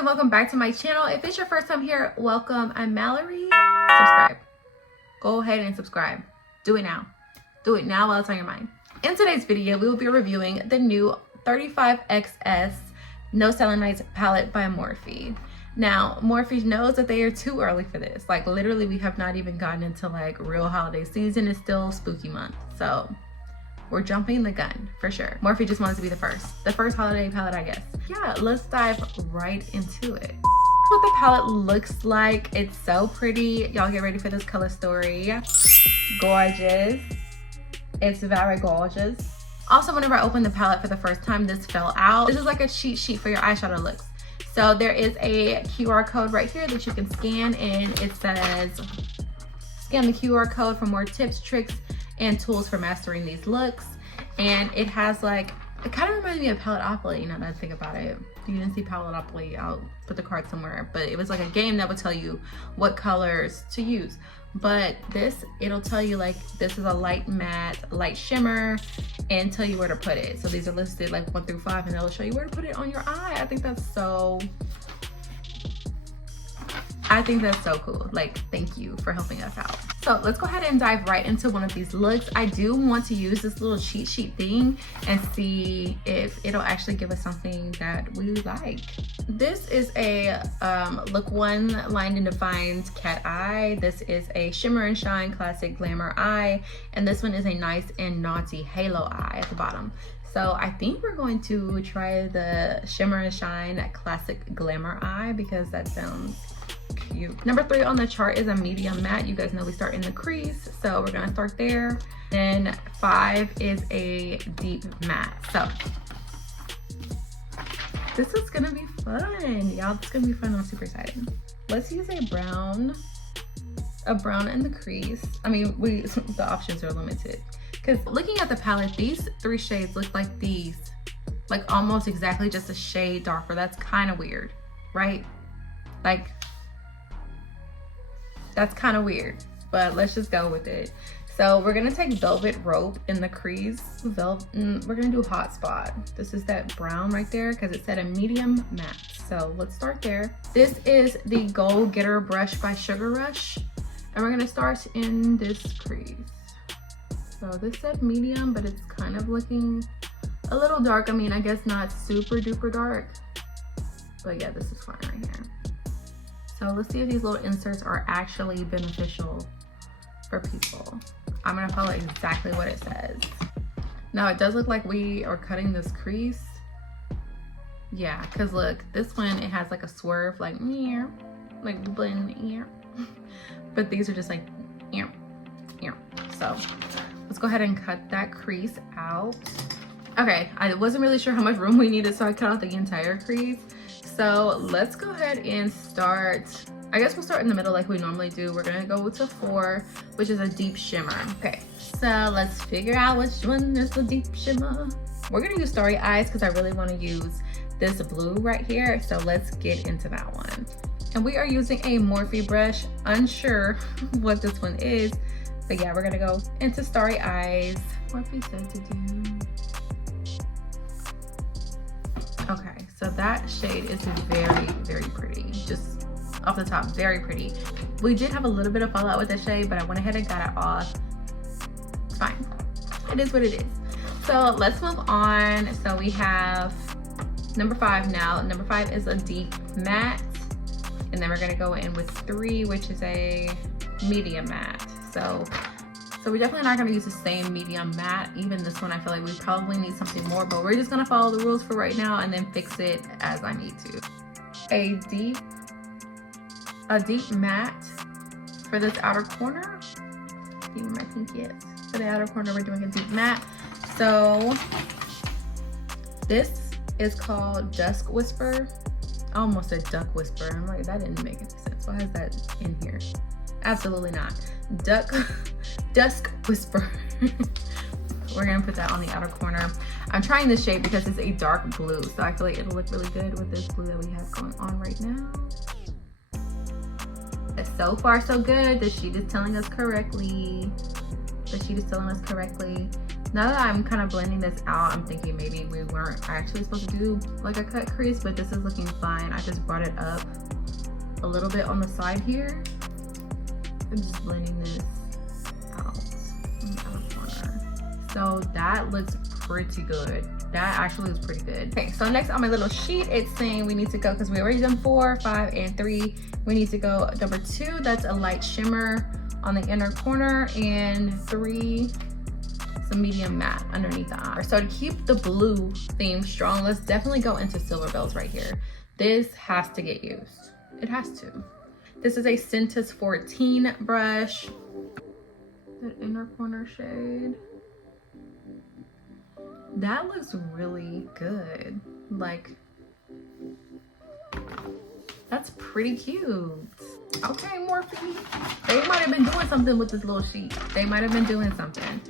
and welcome back to my channel. If it's your first time here, welcome. I'm Malari. Subscribe. Go ahead and subscribe. Do it now. Do it now while it's on your mind. In today's video, we will be reviewing the new 35XS No Styling Nights palette by Morphe. Now, Morphe knows that they are too early for this. Like, literally, we have not even gotten into like real holiday season. It's still spooky month. So we're jumping the gun for sure. Morphe just wants to be the first holiday palette, I guess. Yeah, let's dive right into it. What the palette looks like. It's so pretty. Y'all get ready for this color story. Gorgeous. It's very gorgeous. Also, whenever I opened the palette for the first time, this fell out. This is like a cheat sheet for your eyeshadow looks. So there is a QR code right here that you can scan, and it says, scan the QR code for more tips, tricks, and tools for mastering these looks. And it has like, it kind of reminds me of Paletteopoly, now that I think about it. If you didn't see Paletteopoly, I'll put the card somewhere. But it was like a game that would tell you what colors to use. But this, it'll tell you like, this is a light matte, light shimmer, and tell you where to put it. So these are listed like 1 through 5, and it'll show you where to put it on your eye. I think that's so cool. Like, thank you for helping us out. So let's go ahead and dive right into one of these looks. I do want to use this little cheat sheet thing and see if it'll actually give us something that we like. This is a look 1 lined and defined cat eye. This is a shimmer and shine classic glamour eye, and this one is a nice and naughty halo eye at the bottom. So I think we're going to try the shimmer and shine classic glamour eye because that sounds cute. Number 3 on the chart is a medium matte. You guys know we start in the crease, so we're gonna start there. Then 5 is a deep matte. So this is gonna be fun, y'all. It's gonna be fun. I'm super excited. Let's use a brown in the crease. I mean, the options are limited because looking at the palette, these 3 shades look like these, like almost exactly just a shade darker. That's kind of weird, right? Like, that's kind of weird, but let's just go with it. So we're gonna take Velvet Rope in the crease. We're gonna do Hot Spot. This is that brown right there because it said a medium matte. So let's start there. This is the Go Getter brush by Sugar Rush, and we're gonna start in this crease. So this said medium, but it's kind of looking a little dark. I mean, I guess not super duper dark, but yeah, this is fine right here. So let's see if these little inserts are actually beneficial for people. I'm gonna follow exactly what it says. Now it does look like we are cutting this crease. Yeah, cause look, this one, it has like a swerve, like blend here. But these are just like, so let's go ahead and cut that crease out. Okay, I wasn't really sure how much room we needed, so I cut out the entire crease. So let's go ahead and start. I guess we'll start in the middle like we normally do. We're gonna go to 4, which is a deep shimmer. Okay, so let's figure out which one is the deep shimmer. We're gonna use Starry Eyes because I really want to use this blue right here. So let's get into that one. And we are using a Morphe brush. Unsure what this one is, but yeah, we're gonna go into Starry Eyes. Morphe said to do. Okay, so that shade is very, very pretty. Just off the top, very pretty. We did have a little bit of fallout with the shade, but I went ahead and got it off. It's fine. It is what it is. So let's move on. So we have number 5 now. Number 5 is a deep matte. And then we're gonna go in with 3, which is a medium matte. So we're definitely not gonna use the same medium matte. Even this one, I feel like we probably need something more, but we're just gonna follow the rules for right now and then fix it as I need to. A deep matte for this outer corner. Even my pinky, yes. For the outer corner, we're doing a deep matte. So this is called Dusk Whisper. I almost said Duck Whisper. I'm like, that didn't make any sense. Why is that in here? Absolutely not. Dusk Whisper. We're gonna put that on the outer corner. I'm trying this shade because it's a dark blue, so I feel like it'll look really good with this blue that we have going on right now. So far so good. The sheet is telling us correctly. Now that I'm kind of blending this out, I'm thinking maybe we weren't actually supposed to do like a cut crease, but this is looking fine. I just brought it up a little bit on the side here. I'm just blending this out in the other corner. So that looks pretty good. That actually looks pretty good. Okay, so next on my little sheet, it's saying we need to go, because we already done 4, 5, and 3. We need to go number 2, that's a light shimmer on the inner corner, and 3, some medium matte underneath the eye. So to keep the blue theme strong, let's definitely go into silver bells right here. This has to get used. It has to. This is a Centus 14 brush. That inner corner shade. That looks really good. Like, that's pretty cute. Okay, Morphe. They might have been doing something with this little sheet. They might have been doing something.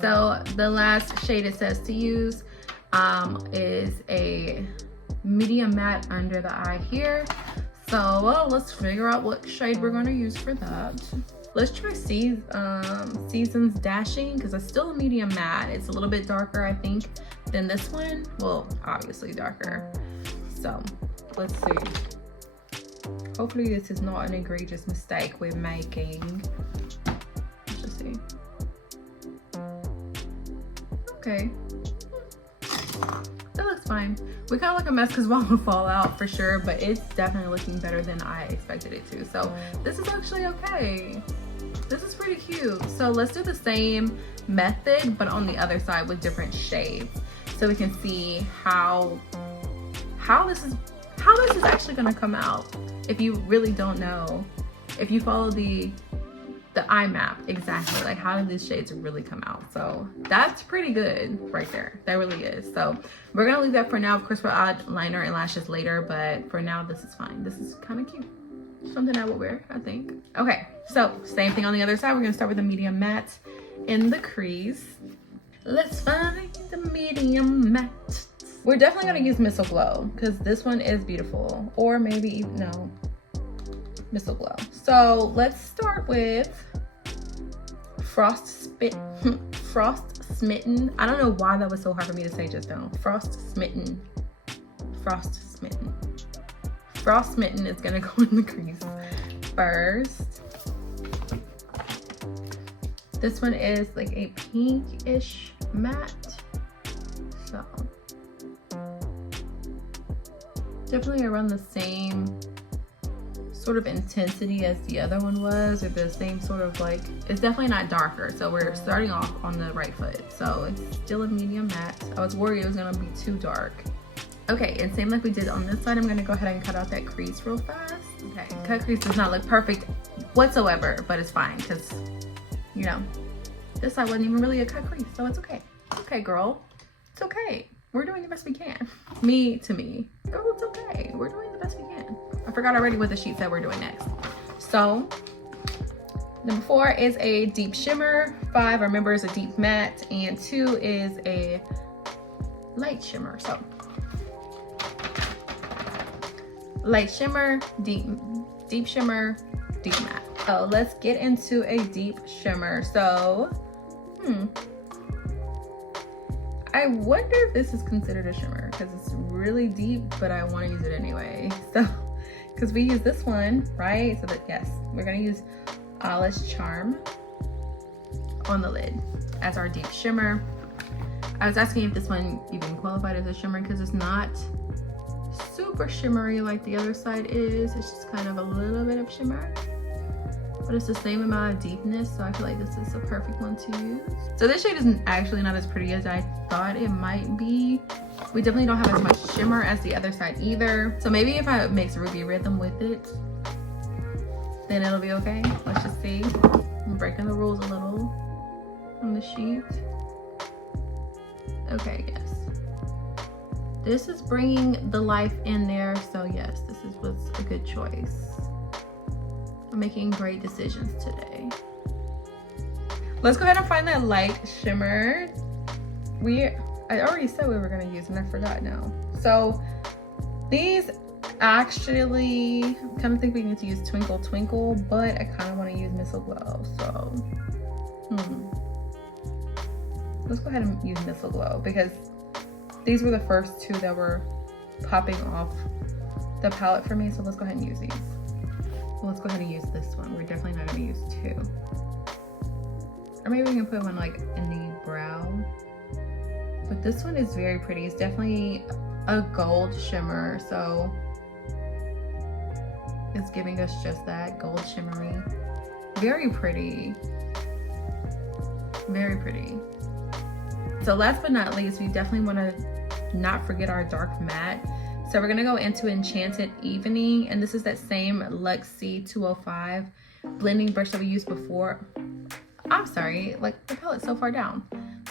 So the last shade it says to use is a medium matte under the eye here. So let's figure out what shade we're going to use for that. Let's try Seasons Dashing, because it's still a medium matte. It's a little bit darker, I think, than this one. Well, obviously darker. So let's see. Hopefully this is not an egregious mistake we're making. Let's just see. Okay. That looks fine. We kind of look a mess because one will fall out for sure, but it's definitely looking better than I expected it to. So this is actually okay. This is pretty cute. So let's do the same method, but on the other side with different shades, so we can see how this is actually gonna come out. If you really don't know, if you follow the eye map exactly, like how do these shades really come out? So that's pretty good right there. That really is. So we're gonna leave that for now. Of course, we'll add liner and lashes later, but for now this is fine. This is kind of cute. Something I would wear, I think. Okay, so same thing on the other side. We're gonna start with the medium matte in the crease. Let's find the medium matte. We're definitely gonna use Missile Glow because this one is beautiful. Or maybe, no, Missile Glow. So let's start with Frost Smitten. I don't know why that was so hard for me to say just now. Frost Smitten. Frost Smitten is gonna go in the crease first. This one is like a pinkish matte. So definitely around the same sort of intensity as the other one was, or the same sort of like, it's definitely not darker. So we're starting off on the right foot. So it's still a medium matte. I was worried it was gonna be too dark. Okay, and same like we did on this side, I'm gonna go ahead and cut out that crease real fast. Okay, cut crease does not look perfect whatsoever, but it's fine because, you know, this side wasn't even really a cut crease, so it's okay. Okay, girl, it's okay. We're doing the best we can. Me to me. Girl, it's okay. We're doing the best we can. I forgot already what the sheet said we're doing next. So, number 4 is a deep shimmer, 5, remember, is a deep matte, and 2 is a light shimmer. So, light shimmer, deep shimmer, deep matte. So let's get into a deep shimmer. So, I wonder if this is considered a shimmer because it's really deep, but I want to use it anyway. So, because we use this one, right? So that, yes, we're gonna use Alice Charm on the lid as our deep shimmer. I was asking if this one even qualified as a shimmer because it's not super shimmery like the other side is. It's just kind of a little bit of shimmer, but it's the same amount of deepness, so I feel like this is a perfect one to use. So this shade is actually not as pretty as I thought it might be. We definitely don't have as much shimmer as the other side either. So maybe if I mix Ruby Rhythm with it, then it'll be okay. Let's just see. I'm breaking the rules a little on the sheet. Okay, yes. This is bringing the life in there, so yes, this was a good choice. I'm making great decisions today. Let's go ahead and find that light shimmer. I already said we were gonna use, and I forgot now. So these actually, I kind of think we need to use Twinkle Twinkle, but I kind of want to use Missile Glow. So, let's go ahead and use Missile Glow because these were the first two that were popping off the palette for me. So let's go ahead and use these. Well, let's go ahead and use this one. We're definitely not gonna use two. Or maybe we can put one like in the brow. But this one is very pretty. It's definitely a gold shimmer. So it's giving us just that gold shimmery. Very pretty. Very pretty. So last but not least, we definitely want to not forget our dark matte. So we're going to go into Enchanted Evening, and this is that same Luxe C205 blending brush that we used before. I'm sorry, like the palette's so far down.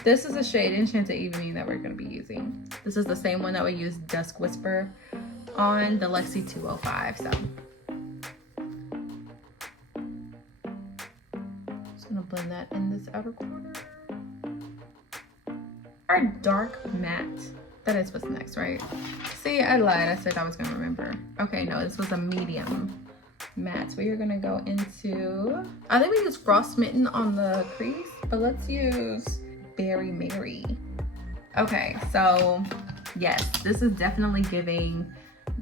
This is a shade Enchanted Evening that we're going to be using. This is the same one that we used Dusk Whisper on, the Luxe C205. So just going to blend that in this outer corner. Our dark matte. That is what's next, right? See, I lied. I said I was gonna remember. Okay, no, this was a medium matte. So we are gonna go into, I think we used Frostmitten on the crease, but let's use Berry Mary. Okay, so yes, this is definitely giving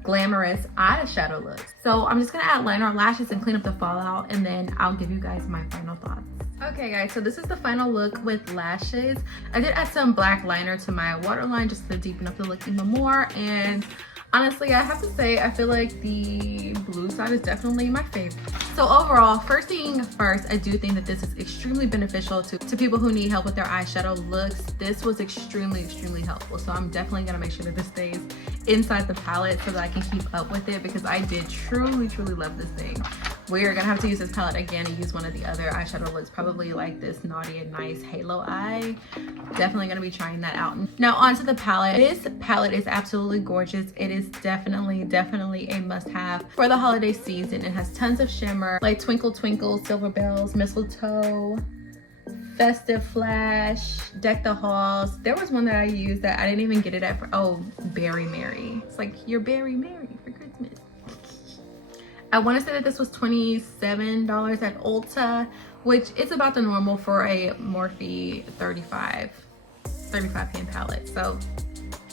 glamorous eyeshadow looks. So I'm just gonna add liner on lashes and clean up the fallout, and then I'll give you guys my final thoughts. Okay guys, so this is the final look with lashes. I did add some black liner to my waterline just to deepen up the look even more, and honestly, I have to say, I feel like the blue side is definitely my favorite. So overall, first thing first, I do think that this is extremely beneficial to people who need help with their eyeshadow looks. This was extremely helpful. So I'm definitely gonna make sure that this stays inside the palette so that I can keep up with it, because I did truly love this thing. We're gonna have to use this palette again and use one of the other eyeshadow looks, probably like this Naughty and Nice Halo Eye. Definitely gonna be trying that out. Now onto the palette. This palette is absolutely gorgeous. It is definitely a must-have for the holiday season. It has tons of shimmer, like Twinkle Twinkle, Silver Bells, Mistletoe, Festive Flash, Deck the Halls. There was one that I used that I didn't even get it at, oh, Berry Mary. It's like your Berry Mary for Christmas. I want to say that this was $27 at Ulta, which is about the normal for a Morphe 35 pan palette. So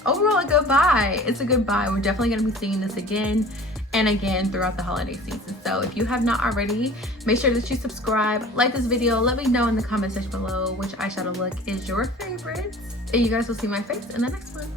overall, a good buy. It's a good buy. We're definitely going to be seeing this again and again throughout the holiday season. So if you have not already, make sure that you subscribe, like this video, let me know in the comment section below which eyeshadow look is your favorite, and you guys will see my face in the next one.